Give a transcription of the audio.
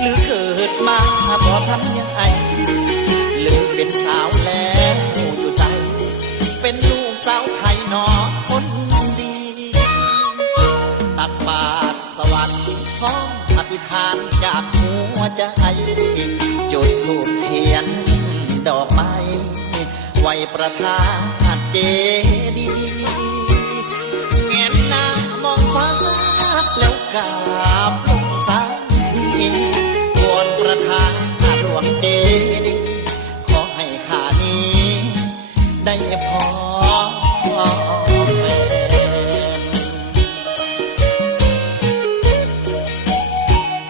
หรือเกิดมาบ่ทันยังไงหรือเป็นสาวแล้วอยู่ใสเป็นลูกสาวไทยนอคนดีตักบาตรสวรรค์พร้อมอธิษฐานจากหัวใจจุดธูปเทียนดอกไม้ไว้ประทานเจดีย์เงยหน้ามองฟ้าแล้วกราบลงสักทีวอนประทานหลวงเจดีย์ขอให้ข้านี้ได้พร